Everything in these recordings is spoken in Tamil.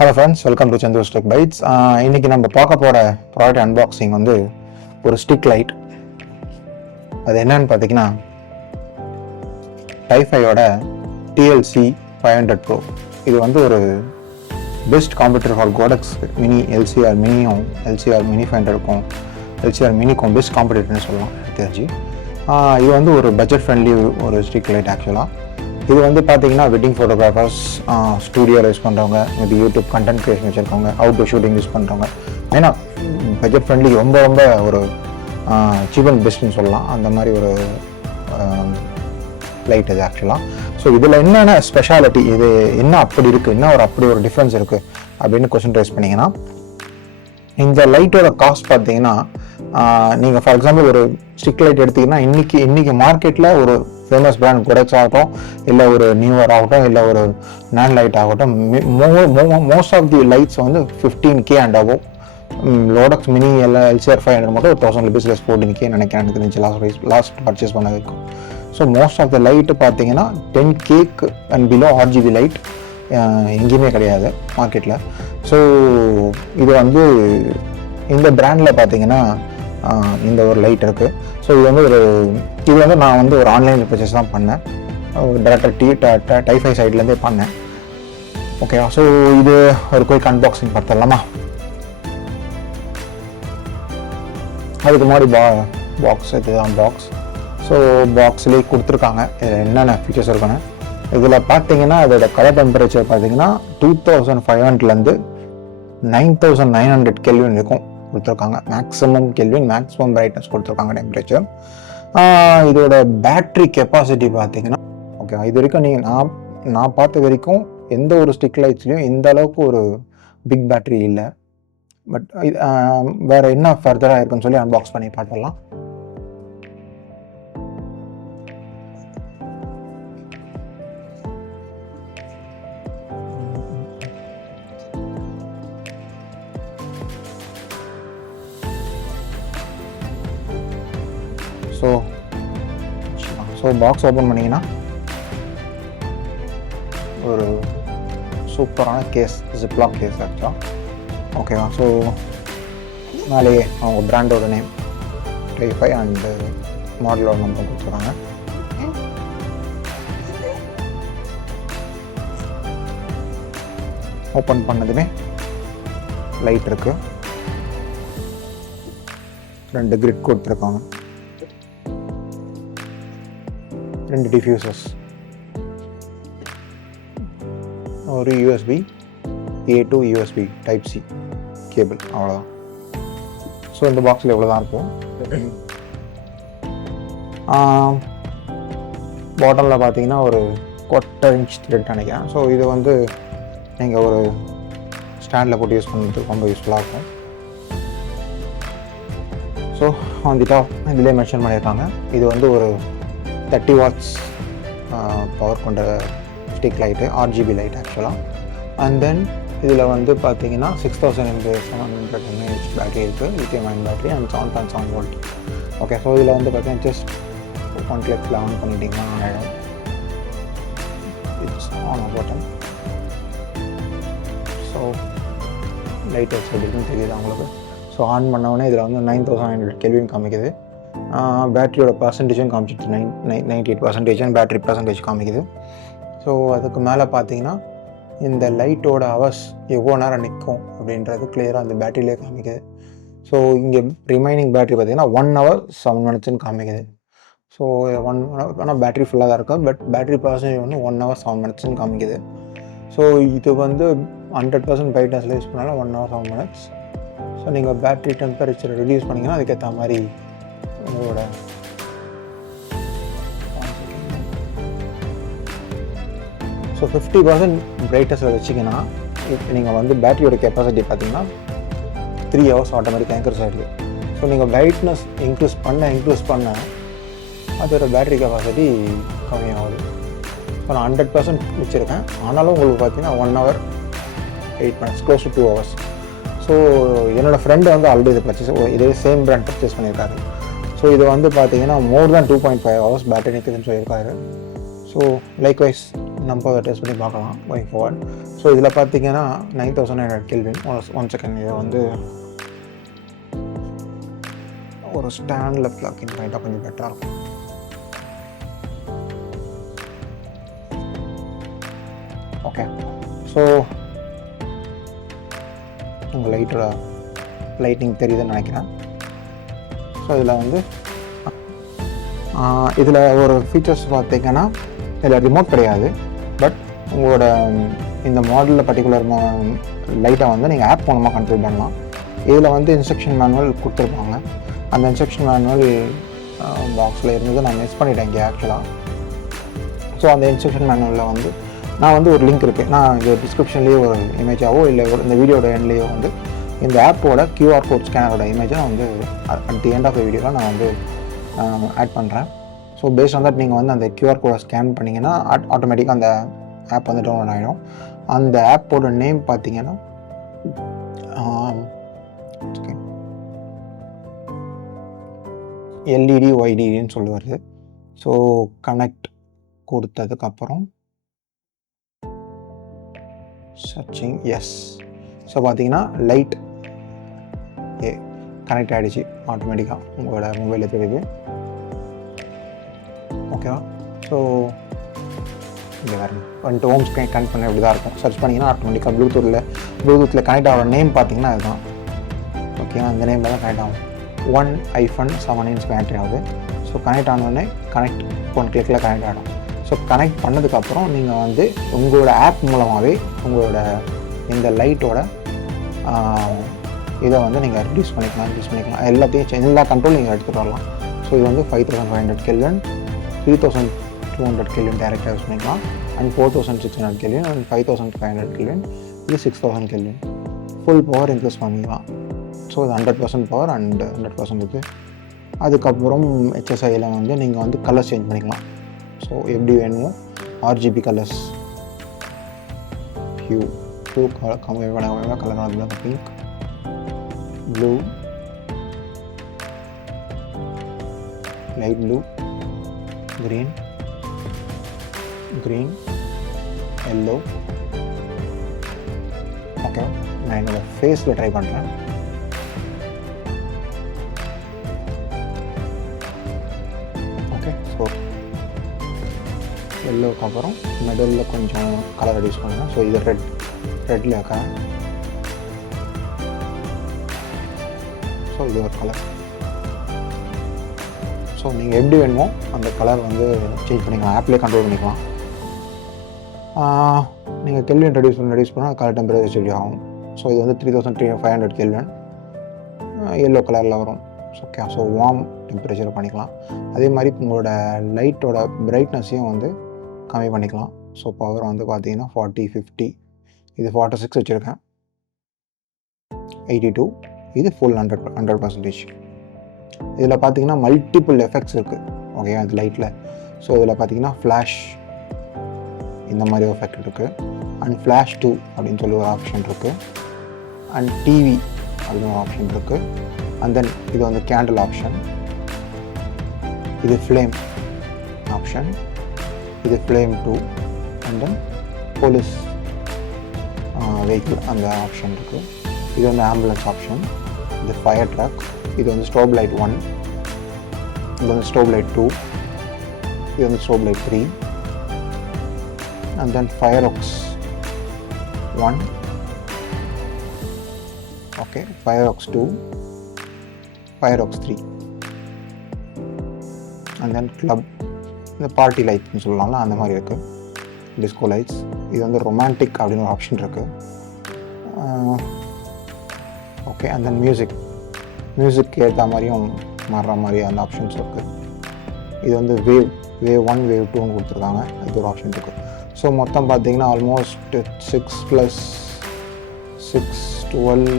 Hello friends, welcome to Chandru ஸ்டிக் பைட்ஸ். இன்னைக்கு நம்ம பார்க்க போகிற ப்ராடக்ட் அன்பாக்சிங் வந்து ஒரு ஸ்டிக் லைட். அது என்னன்னு பார்த்தீங்கன்னா டைஃபையோட TLC 500 Pro. இது வந்து ஒரு best competitor for Godox mini LCR மினியும் LCR மினி 500க்கும் LCR மினிக்கும் பெஸ்ட் காம்படிட்டர்னு சொல்லலாம் தெரிஞ்சு. இது வந்து ஒரு பட்ஜெட் ஃப்ரெண்ட்லி ஒரு ஸ்டிக் லைட். ஆக்சுவலாக இது வந்து பார்த்தீங்கன்னா வெட்டிங் ஃபோட்டோகிராஃபர்ஸ், ஸ்டூடியோ யூஸ் பண்ணுறவங்க, மேபி யூடியூப் கண்டென்ட் கிரியேஷன் வச்சுருக்கவங்க, அவுட்டோர் ஷூட்டிங் யூஸ் பண்ணுறவங்க, ஏன்னா பட்ஜெட் ஃப்ரெண்ட்லி ரொம்ப ஒரு சீப் அண்ட் பெஸ்ட்னு சொல்லலாம். அந்த மாதிரி ஒரு லைட் இது ஆக்சுவலாக. ஸோ இதில் என்னென்ன ஸ்பெஷாலிட்டி, இது என்ன அப்படி இருக்குது, என்ன அப்படி ஒரு டிஃப்ரென்ஸ் இருக்குது அப்படின்னு கொஸ்டின் ரைஸ் பண்ணிங்கன்னா, இந்த லைட்டோட காஸ்ட் பார்த்தீங்கன்னா நீங்கள் ஃபார் எக்ஸாம்பிள் ஒரு ஸ்டிக் லைட் எடுத்திங்கன்னா இன்றைக்கி மார்க்கெட்டில் ஒரு ஃபேமஸ் பிராண்ட் கோடெக்ஸ் ஆகட்டும், இல்லை ஒரு நியூவர் ஆகட்டும், இல்லை ஒரு நான் லைட் ஆகட்டும், மோஸ்ட் ஆஃப் தி லைட்ஸ் வந்து 15K and above. Godox mini LCR 500 மட்டும் ஒரு 1000 rupees லெஸ் 14K நினைக்கிறேன் எனக்கு தெரிஞ்சு லாஸ்ட் பர்ச்சேஸ் பண்ண வரைக்கும். So most of the light பார்த்தீங்கன்னா 10K and below RGB light எங்கேயுமே கிடையாது மார்க்கெட்டில். ஸோ இது வந்து இந்த பிராண்டில் பார்த்தீங்கன்னா இந்த ஒரு லைட் இருக்குது. ஸோ இது வந்து நான் வந்து ஒரு ஆன்லைன் பர்ச்சேஸ் தான் பண்ணேன், டேரெக்டாக டைஃபை சைட்லேருந்தே பண்ணேன். ஓகேவா? ஸோ இது ஒரு குயிக் அன்பாக்சிங் பார்த்துடலாமா? அதுக்கு முன்னாடி பாக்ஸ், இதுதான் பாக்ஸ். ஸோ பாக்ஸ்லேயே கொடுத்துருக்காங்க இதில் என்னென்ன ஃபீச்சர்ஸ் இருக்குன்னு. இதில் பார்த்தீங்கன்னா அதோட கலர் டெம்பரேச்சர் பார்த்தீங்கன்னா 2500லேருந்து 9900 கெல்வின் இருக்கும் கொடுத்துருக்காங்க. மேக்ஸிமம் கெல்வின், மேக்ஸிமம் பிரைட்னஸ் கொடுத்துருக்காங்க டெம்பரேச்சர். இதோட பேட்ரி கெப்பாசிட்டி பார்த்தீங்கன்னா ஓகே, இது வரைக்கும் நான் பார்த்த வரைக்கும் எந்த ஒரு ஸ்டிக் லைட்ஸ்லையும் இந்த அளவுக்கு ஒரு பிக் பேட்ரி இல்லை. பட் வேறு என்ன ஃபர்தராக இருக்குன்னு சொல்லி அன்பாக்ஸ் பண்ணி பார்த்துடலாம். ஸோ பாக்ஸ் ஓப்பன் பண்ணிங்கன்னா ஒரு சூப்பரான கேஸ், ஜிப்லாக் கேஸ் ஆக்சுவலாக. ஓகேவா? ஸோ மேலேயே அவங்க பிராண்டோட நேம் டைஃபை அண்டு மாடலோட நம்பர் கொடுத்துருக்காங்க. ஓப்பன் பண்ணதுமே லைட் இருக்குது, 2 கிரிட் கொடுத்துருக்காங்க, 2 டிஃப்யூசர்ஸ், ஒரு USB A to USB Type-C cable, அவ்வளோதான். ஸோ இந்த பாக்ஸில் எவ்வளோ தான் இருக்கும். பாட்டமில் பார்த்தீங்கன்னா ஒரு 1/4 inch த்ரெட் நினைக்கிறேன். ஸோ இது வந்து நீங்கள் ஒரு ஸ்டாண்டில் போட்டு யூஸ் பண்ணுறதுக்கு ரொம்ப யூஸ்ஃபுல்லாக இருக்கும். ஸோ ஆன் தி டாப் இதிலே மென்ஷன் பண்ணியிருக்காங்க, இது வந்து ஒரு 30 watts பவர் கொண்ட ஸ்டிக் லைட்டு, RGB லைட் ஆக்சுவலாக. அண்ட் தென் இதில் வந்து பார்த்தீங்கன்னா 6000 mAh 700 mAh பேட்டரி இருக்குது, lithium ion battery, and 7.7 volt. Okay, so இதில் வந்து பார்த்தீங்கன்னா ஜஸ்ட் 1 கிளிக்கில் ஆன் பண்ணிட்டீங்கன்னா ஆகிடும். It's on button. So light வச்சு எப்படின்னு தெரியுது அவங்களுக்கு. ஸோ ஆன் பண்ணவுடனே இதில் வந்து 9900 கெல்வின் காமிக்குது. பேட்டரியோட பர்சன்டேஜும் காமிச்சிட்டு 98% பேட்டரி பர்சன்டேஜ் காமிக்குது. ஸோ அதுக்கு மேலே பார்த்தீங்கன்னா இந்த லைட்டோட ஹவர்ஸ் எவ்வளோ நேரம் நிற்கும் அப்படின்றது கிளியராக அந்த பேட்டரியிலே காமிக்குது. ஸோ இங்கே ரிமைனிங் பேட்டரி பார்த்தீங்கன்னா 1 hour 7 minutes காமிக்குது. ஸோ 1 hour ஆனால் பேட்டரி ஃபுல்லாக தான் இருக்கும், பட் பேட்டரி பர்சன்டேஜ் வந்து 1 hour 7 minutes காமிக்குது. ஸோ இது வந்து 100% பிரைட்னஸில் யூஸ் பண்ணாலும் 1 hour 7 minutes. ஸோ நீங்கள் பேட்டரி டெம்பரேச்சரை ரெடியூஸ் பண்ணிங்கன்னா அதுக்கேற்ற மாதிரி உங்களோட ஸோ 50% பிரைட்னஸில் வச்சிங்கன்னா இப்போ நீங்கள் வந்து பேட்டரியோட கெப்பாசிட்டி பார்த்தீங்கன்னா 3 hours ஆட்டோமேட்டிக்காக இன்க்ரீஸ் ஆகிடுது. ஸோ நீங்கள் பிரைட்னஸ் இன்க்ரீஸ் பண்ண அதோட பேட்டரி கெப்பாசிட்டி கம்மியாகுது. ஸோ நான் 100% வச்சுருக்கேன், ஆனாலும் உங்களுக்கு பார்த்தீங்கன்னா 1 hour 8 minutes, close to 2 hours. So என்னோடய ஃப்ரெண்டு வந்து ஆல்ரெடி இதை இதே சேம் பிராண்ட் பர்ச்சேஸ் பண்ணியிருக்காரு. ஸோ இது வந்து பார்த்தீங்கன்னா மோர் தேன் 2.5 hours பேட்டரி நிற்குதுன்னு சொல்லியிருக்காரு. ஸோ லைக்வைஸ் நம்ம டெஸ்ட் பண்ணி பார்க்கலாம் கோயிங் ஃபார்வர்ட். ஸோ இதில் பார்த்தீங்கன்னா 9900 கெல்வின். ஒன் செகண்ட், இதை வந்து ஒரு ஸ்டாண்டில் ப்ளக் இன் பண்ணிட்டால் கொஞ்சம் பெட்டராக இருக்கும். ஓகே, ஸோ உங்கள் லைட்டிங் தெரியுதுன்னு நினைக்கிறேன். ஸோ இதில் வந்து இதில் ஒரு ஃபீச்சர்ஸ் பார்த்தீங்கன்னா இதில் ரிமோட் கிடையாது. பட் உங்களோட இந்த மாடலில் பர்டிகுலர் லைட்டை வந்து நீங்கள் ஆப் மூலமாக கண்ட்ரோல் பண்ணலாம். இதில் வந்து இன்ஸ்ட்ரக்ஷன் மேனுவல் கொடுத்துருப்பாங்க. அந்த இன்ஸ்ட்ரக்ஷன் மேனுவல் பாக்ஸில் இருந்தது நான் மிஸ் பண்ணிட்டேன் இங்கே ஆக்சுவலாக. ஸோ அந்த இன்ஸ்ட்ரக்ஷன் மேனுவலில் வந்து நான் வந்து ஒரு லிங்க் இருக்குது, நான் இந்த டிஸ்கிரிப்ஷன்லேயே ஒரு இமேஜாவோ இல்லை இந்த வீடியோட எண்ட்லேயோ வந்து இந்த ஆப்போட QR கோட் ஸ்கேனரோட இமேஜை நான் வந்து at the end of the வீடியோவில் நான் வந்து ஆட் பண்ணுறேன். ஸோ பேஸ்ட் ஆன் தட் நீங்கள் வந்து அந்த QR கோடை ஸ்கேன் பண்ணிங்கன்னா ஆட்டோமேட்டிக்காக அந்த ஆப் வந்து டவுன்லோட் ஆகிடும். அந்த ஆப்போட நேம் பார்த்தீங்கன்னா LED YDன்னு சொல்லி வருது. ஸோ கனெக்ட் கொடுத்ததுக்கப்புறம் சர்ச்சிங் எஸ். ஸோ பார்த்தீங்கன்னா லைட் கனெக்ட் ஆகிடுச்சு ஆட்டோமேட்டிக்காக உங்களோட மொபைலில் தெரியுது. ஓகேவா? ஸோ இங்கே வரணும் 2 ஹோம்ஸ் கனெக்ட் பண்ண இப்படி தான் இருக்கும். சர்ச் பண்ணிங்கன்னா ஆட்டோமேட்டிக்காக ப்ளூடூத்தில் கனெக்ட் ஆகிற நேம் பார்த்தீங்கன்னா அதுதான். ஓகேவா? அந்த நேமில் தான் கனெக்ட் ஆகும். 1 iPhone 7 inch பேட்டரி ஆகுது. ஸோ கனெக்ட் ஆனோடனே கனெக்ட் 1 கிளிக்கில் கனெக்ட் ஆகிடும். ஸோ கனெக்ட் பண்ணதுக்கப்புறம் நீங்கள் வந்து உங்களோட ஆப் மூலமாகவே உங்களோட இந்த லைட்டோட இதை வந்து நீங்கள் ரெடியூஸ் பண்ணிக்கலாம். எல்லாத்தையும் எல்லா கண்ட்ரோல் நீங்கள் எடுத்துகிட்டு வரலாம். ஸோ இது வந்து 5500 கெல்வின், 3200 கெல்வின் டேரெக்டாக யூஸ் பண்ணிக்கலாம், அண்ட் 4600 கெல்வின் அண்ட் 5500 கெல்வின், இது 6000 கெல்வின். ஃபுல் பவர் இன்க்ரீஸ் பண்ணிக்கலாம். ஸோ இது 100% பவர் அண்ட் 100% இது. அதுக்கப்புறம் HSIயில் வந்து நீங்கள் வந்து கலர்ஸ் சேஞ்ச் பண்ணிக்கலாம். ஸோ எப்படி வேணுமோ RGB colours, hue colour, pink, blue, light blue, green, yellow. Okay, நான் என்னோடய ஃபேஸில் ட்ரை பண்ணுறேன். ஓகே, ஸோ எல்லோவுக்கு அப்புறம் மிடில் கொஞ்சம் கலர் ரெடியூஸ் பண்ணுறேன். ஸோ இது ரெட்டில் இருக்கேன். ஸோ இது ஒரு கலர். ஸோ நீங்கள் எப்படி வேணுமோ அந்த கலர் வந்து சேஞ்ச் பண்ணிக்கலாம், ஆப்லேயே கண்ட்ரோல் பண்ணிக்கலாம். நீங்கள் கெல்வின் ரெடியூஸ் பண்ணால் கலர் டெம்பரேச்சர் சேஞ்ச் ஆகும். ஸோ இது வந்து 3500 கெல்வின் எல்லோ கலரில் வரும். ஓகே, ஸோ வார்ம் டெம்பரேச்சர் பண்ணிக்கலாம். அதே மாதிரி உங்களோட லைட்டோட பிரைட்னஸையும் வந்து கம்மி பண்ணிக்கலாம். ஸோ பவர் வந்து பார்த்தீங்கன்னா 40, 50, இது 46 வச்சுருக்கேன், 82, இது ஃபுல் 100%. இதில் பார்த்தீங்கன்னா மல்டிபிள் எஃபெக்ட்ஸ் இருக்குது. ஓகே, அது லைட்டில். ஸோ இதில் பார்த்தீங்கன்னா ஃப்ளாஷ் இந்த மாதிரி எஃபெக்ட் இருக்குது, அண்ட் ஃப்ளாஷ் 2 அப்படின்னு சொல்லி ஒரு ஆப்ஷன் இருக்குது, அண்ட் டிவி அப்படின்னு ஒரு ஆப்ஷன் இருக்குது, அண்ட் தென் இது வந்து கேண்டில் ஆப்ஷன், இது ஃப்ளேம் ஆப்ஷன், இது flame 2, and then police vehicle அந்த ஆப்ஷன் இருக்குது. இது வந்து ஆம்புலன்ஸ் ஆப்ஷன், இது ஃபயர் ட்ரக், இது வந்து ஸ்ட்ரோப் லைட் 1, இது வந்து ஸ்ட்ரோப் லைட் 2, இது வந்து strobe light 3, and then Firefox 1, okay, Firefox 2, Firefox 3, and then Club, இந்த பார்ட்டி லைட்னு சொல்லலாம்ல அந்த மாதிரி இருக்குது, டிஸ்கோ லைட்ஸ். இது வந்து ரொமான்டிக் அப்படின்னு ஒரு ஆப்ஷன் இருக்குது. ஓகே, அண்ட் தென் மியூசிக் ஏற்ற மாதிரியும் மாறுற மாதிரி அந்த ஆப்ஷன்ஸ் இருக்குது. இது வந்து வேவ் 1, வேவ் 2ன்னு கொடுத்துருக்காங்க, இது ஒரு ஆப்ஷன் இருக்குது. ஸோ மொத்தம் பார்த்தீங்கன்னா ஆல்மோஸ்ட் 6 + 6, 12,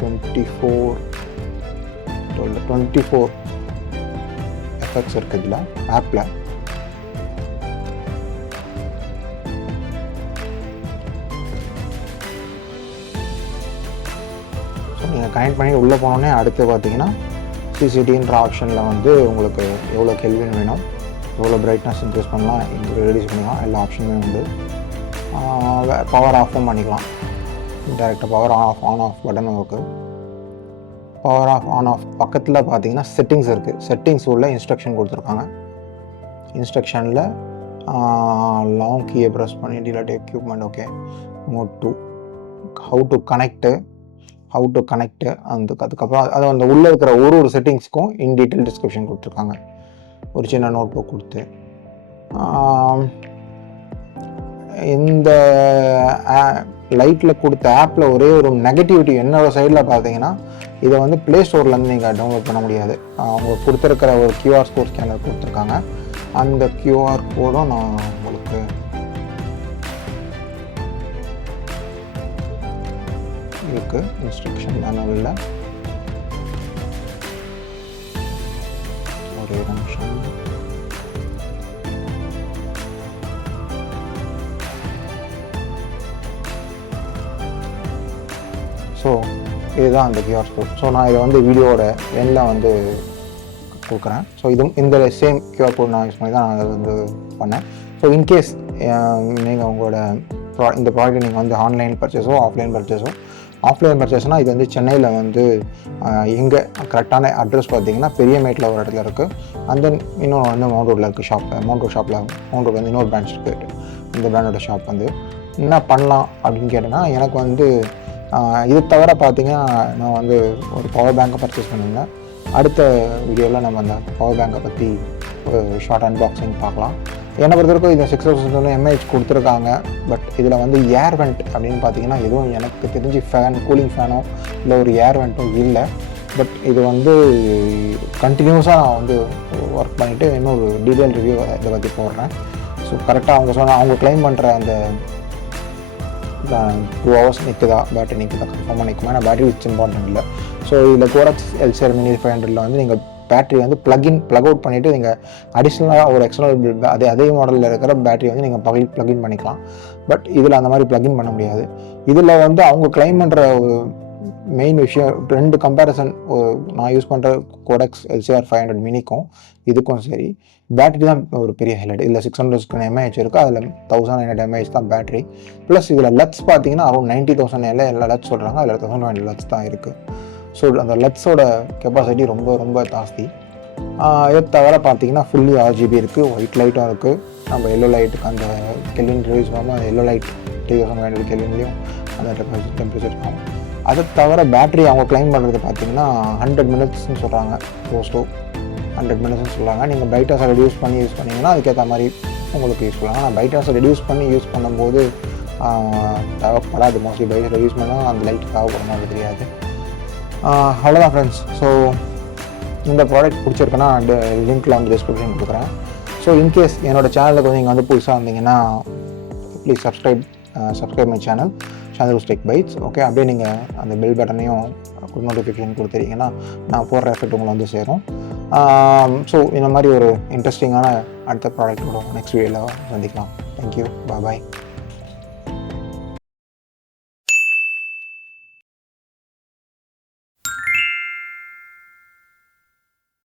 24 எஃபெக்ட்ஸ் இருக்குது இதில் ஆப்பில். ஸோ நீங்கள் கனெக்ட் பண்ணி உள்ளே போனோடனே அடுத்து பார்த்தீங்கன்னா சிசிடின்ற ஆப்ஷனில் வந்து உங்களுக்கு எவ்வளோ கெல்வின் வேணும், எவ்வளோ பிரைட்னஸ் இன்க்ரீஸ் பண்ணலாம், ரெடியூஸ் பண்ணிக்கலாம், எல்லா ஆப்ஷனுமே உண்டு. பவர் ஆஃபும் பண்ணிக்கலாம். டேரெக்டாக பவர் ஆன் ஆஃப் பட்டன் இருக்குது. பவர் ஆன் ஆஃப் பக்கத்தில் பார்த்தீங்கன்னா செட்டிங்ஸ் இருக்குது. செட்டிங்ஸ் உள்ள இன்ஸ்ட்ரக்ஷன் கொடுத்துருக்காங்க. இன்ஸ்ட்ரக்ஷனில் லாங் கீயை ப்ரெஸ் பண்ணி delete equipment, okay, mode 2, how to connect அதுக்கப்புறம் அது அந்த உள்ளே இருக்கிற ஒரு செட்டிங்ஸ்க்கும் இன் டீட்டெயில் டிஸ்கிரிப்ஷன் கொடுத்துருக்காங்க. ஒரு சின்ன நோட் புக் கொடுத்து இந்த லைட்டில் கொடுத்த ஆப்பில் ஒரே ஒரு நெகட்டிவிட்டி என்னோட சைடில் பார்த்தீங்கன்னா, இதை வந்து ப்ளே ஸ்டோர்லேருந்து நீங்கள் டவுன்லோட் பண்ண முடியாது. அவங்க கொடுத்துருக்கிற ஒரு QR கோட் ஸ்கேனர் கொடுத்துருக்காங்க. அந்த QR கோடும் நான் உங்களுக்கு இருக்குது இன்ஸ்ட்ரக்ஷன் மேனுவலில். ஒரே நிமிஷம். ஸோ இதுதான் அந்த QR கோட். ஸோ நான் இதை வந்து வீடியோவோட எண்ணில் வந்து கொடுக்குறேன். ஸோ இந்த சேம் QR கோட் நான் யூஸ் பண்ணி தான் நான் அதை வந்து பண்ணேன். ஸோ இன்கேஸ் நீங்கள் உங்களோட இந்த ப்ராடக்ட் நீங்கள் வந்து ஆன்லைன் பர்ச்சேஸோ ஆஃப்லைன் பர்ச்சேஸ்னால் இது வந்து சென்னையில் வந்து எங்கே கரெக்டான அட்ரஸ் பார்த்தீங்கன்னா பெரியமேட்டில் ஒரு இடத்துல இருக்குது. அண்ட் தென் இன்னொன்று வந்து மவுண்ட் ரோடில் இருக்குது ஷாப். மவுண்ட் ரோட் வந்து இன்னொரு பிரான்ச் இருக்குது. இந்த பிராண்டோட ஷாப் வந்து என்ன பண்ணலாம் அப்படின்னு கேட்டேன்னா, எனக்கு வந்து இது தவிர பார்த்தீங்கன்னா நான் வந்து ஒரு பவர் பேங்கை பர்ச்சேஸ் பண்ணியிருந்தேன். அடுத்த வீடியோவில் நம்ம அந்த பவர் பேங்கை பற்றி ஒரு ஷார்ட் அன்பாக்சிங் பார்க்கலாம். என்னை பொறுத்தவரைக்கும் இதை 6000 mAh கொடுத்துருக்காங்க. பட் இதில் வந்து ஏர் வெண்ட் அப்படின்னு பார்த்தீங்கன்னா எதுவும் எனக்கு தெரிஞ்சு கூலிங் ஃபேனோ இல்லை ஒரு ஏர் வெண்ட்டும் இல்லை. பட் இது வந்து கண்டினியூஸாக நான் வந்து ஒர்க் பண்ணிவிட்டு இன்னும் ஒரு டீட்டெயில் ரிவ்யூ இதை பற்றி போடுறேன். ஸோ கரெக்டாக அவங்க கிளைம் பண்ணுற அந்த 2 hours நிற்குதா, பேட்டரி நிற்குதா, கன்ஃபார்மாக நிற்குமா. ஏன்னா பேட்டரி விச் இம்பார்ட்டன்ட் இல்லை. ஸோ இதில் கோரக்ஸ் LCR Mini 500 வந்து நீங்கள் பேட்டரி வந்து ப்ளக் அவுட் பண்ணிவிட்டு நீங்கள் அடிஷ்னலாக ஒரு எக்ஸ்டர்னல் அதே மாடலில் இருக்கிற பேட்டரி வந்து நீங்கள் ப்ளக்இன் பண்ணிக்கலாம். பட் இதில் அந்த மாதிரி ப்ளக்இன் பண்ண முடியாது. இதில் வந்து அவங்க கிளைம் பண்ணுற ஒரு மெயின் விஷயம் 2 கம்பேரிசன். நான் யூஸ் பண்ணுற கோடெக்ஸ் LCR 500 மினிக்கும் இதுக்கும் சரி, பேட்டரி தான் ஒரு பெரிய ஹைலைட். இதில் 600 mAh இருக்குது, அதில் 1900 mAh தான் பேட்டரி. ப்ளஸ் இதில் லட்ஸ் பார்த்தீங்கன்னா அரௌண்ட் 90,000 எல்லா லட்ஸ் சொல்கிறாங்க, அதில் 1900 லட்ஸ் தான் இருக்குது. ஸோ அந்த லட்ஸோட கெப்பாசிட்டி ரொம்ப ரொம்ப ஜாஸ்தி. இதை தவிர பார்த்தீங்கன்னா ஃபுல்லி RGB இருக்குது, ஒயிட் லைட்டும் இருக்குது. நம்ம எல்லோ லைட்டுக்கு அந்த கெல்வின் ரிவ்யூஸ் பண்ணாமல் அந்த எல்லோ லைட் 3500 கெல்வின்லேயும் அந்த டெம்பரேச்சர் இருக்கும். அதை தவிர பேட்டரி அவங்க கிளைம் பண்ணுறது பார்த்தீங்கன்னா 100 minutesன்னு சொல்கிறாங்க. க்ளோஸ் டு 100 minutesன்னு சொல்கிறாங்க. நீங்கள் பிரைட்னஸை ரெடியூஸ் பண்ணி யூஸ் பண்ணிங்கன்னா அதுக்கேற்ற மாதிரி உங்களுக்கு யூஸ் பண்ணலாம். ஆனால் பிரைட்னஸை ரெடியூஸ் பண்ணி யூஸ் பண்ணும்போது தேவைப்படாது. மோஸ்ட்லி பிரைட்னஸ் ரெடியூஸ் பண்ணால் அந்த லைட் தேவைப்பட மாதிரி தெரியாது. அவ்வளோதான் ஃப்ரெண்ட்ஸ். ஸோ இந்த ப்ராடக்ட் பிடிச்சிருக்குன்னா லிங்க்கில் வந்து டிஸ்கிரிப்ஷன் கொடுக்குறேன். ஸோ இன்கேஸ் என்னோடய சேனலுக்கு வந்து நீங்கள் வந்து புதுசாக இருந்தீங்கன்னா please subscribe my channel Chandru's tech bytes. Okay, அப்படியே நீங்கள் அந்த பெல் பட்டனையும் நோட்டிஃபிகேஷன் கொடுத்துட்டீங்கன்னா நான் போடுற எஃபெக்ட் உங்களை வந்து சேரும். ஸோ இந்த மாதிரி ஒரு இன்ட்ரெஸ்டிங்கான அடுத்த ப்ராடக்ட்டோட நெக்ஸ்ட் வீடியோவில் சந்திக்கலாம். தேங்க்யூ, பாய்.